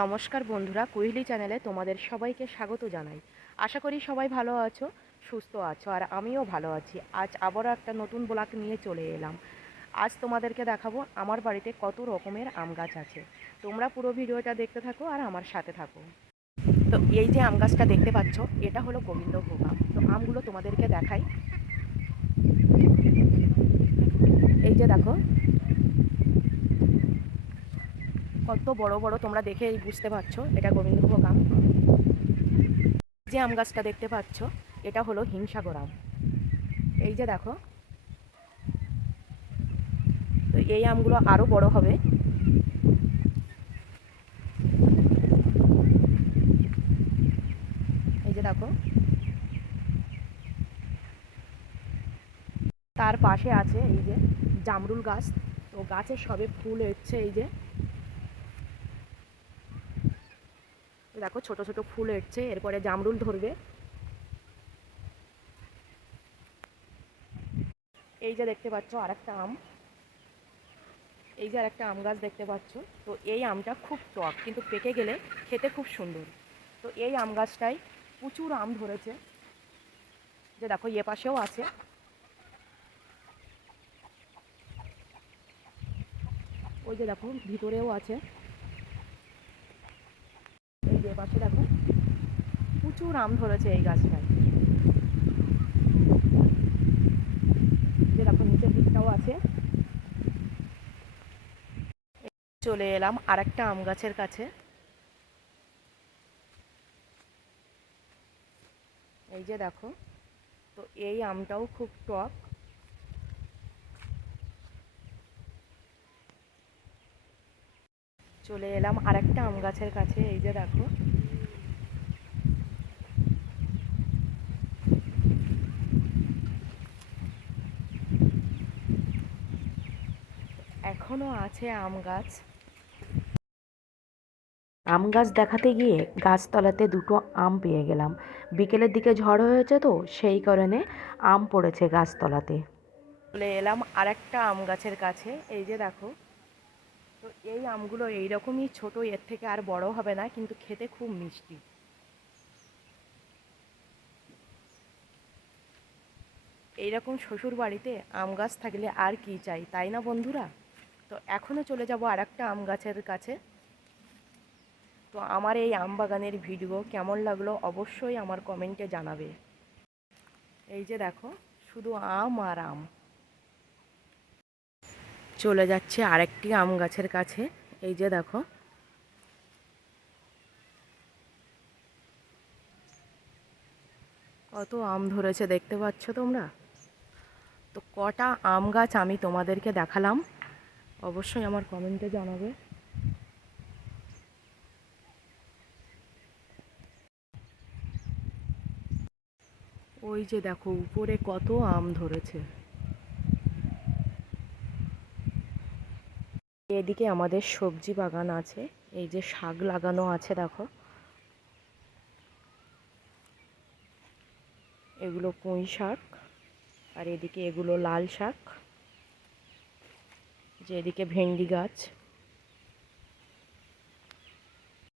নমস্কার বন্ধুরা কুইলি চ্যানেলে তোমাদের সবাইকে স্বাগত জানাই। আশা করি সবাই ভালো আছো, সুস্থ আছো, আর আমিও ভালো আছি। আজ আবারও একটা নতুন ব্লগ নিয়ে চলে এলাম। আজ তোমাদেরকে দেখাবো আমার বাড়িতে কত রকমের আম গাছ আছে। তোমরা পুরো ভিডিওটা দেখতে থাকো আর আমার সাথে থাকো। তো এই যে আম গাছটা দেখতে পাচ্ছ, এটা হলো গোবিন্দভোগ আম। তো আমগুলো তোমাদেরকে দেখাই। এই যে দেখো কত বড় বড় তোমরা দেখেই বুঝতে পারছ। এটা গোবিন্দভোগ আম। যে আম গাছটা দেখতে পাচ্ছ, এটা হলো হিমসাগর আম। এই যে দেখো। তো এই আমগুলো আরও বড় হবে। এই যে দেখো। তার পাশে আছে এই যে জামরুল গাছ। তো গাছের সবে ফুল এসছে এই যে। দেখো, ছোট ছোট ফুল এসছে, এরপরে জামরুল ধরবে। এই যে দেখতে পাচ্ছ আরেকটা আম। এই যে আর একটা আম গাছ দেখতে পাচ্ছ। তো এই আমটা খুব টক, কিন্তু পেকে গেলে খেতে খুব সুন্দর। তো এই আম গাছটায় প্রচুর আম ধরেছে। যে দেখো, এ পাশেও আছে। ওই যে দেখো, ভিতরেও আছে। এই পাশে দেখো, প্রচুর আম ধরেছে এই গাছটায়। দেখো, নিচের দিকটাও আছে। চলে এলাম আর একটা আম গাছের কাছে। এই যে দেখো, তো এই আমটাও খুব টক। চলে এলাম আরেকটা আম গাছের কাছে, এই যে দেখো। এখনও আছে আম গাছ। আম গাছ দেখাতে গিয়ে গাছতলাতে দুটো আম পেয়ে গেলাম। বিকেলের দিকে ঝড় হয়েছে তো, সেই কারণে আম পড়েছে গাছতলাতে। চলে এলাম আরেকটা আম গাছের কাছে, এই যে দেখো। তো এই আমগুলো এইরকমই ছোট, এর থেকে আর বড় হবে না, কিন্তু খেতে খুব মিষ্টি। এইরকম শ্বশুর বাড়িতে আম গাছ থাকলে আর কি চাই, তাই না বন্ধুরা? তো এখনও চলে যাব আর একটা আম গাছের কাছে। তো আমার এই আম বাগানের ভিডিও কেমন লাগল অবশ্যই আমার কমেন্টে জানাবে। এই যে দেখো, শুধু আম আর আম। চলে যাচ্ছে আরেকটি আম গাছের কাছে। এই যে দেখো। কত আম ধরেছে দেখতে পাচ্ছ তোমরা? তো কটা আম গাছ আমি তোমাদেরকে দেখালাম। অবশ্যই আমার কমেন্টে জানাবে। ওই যে দেখো, উপরে কত আম ধরেছে। এদিকে আমাদের সবজি বাগান আছে, এই যে শাক লাগানো আছে দেখো। এগুলো পুঁই শাক, আর এদিকে এগুলো লাল শাক। যে এদিকে ভেন্ডি গাছ।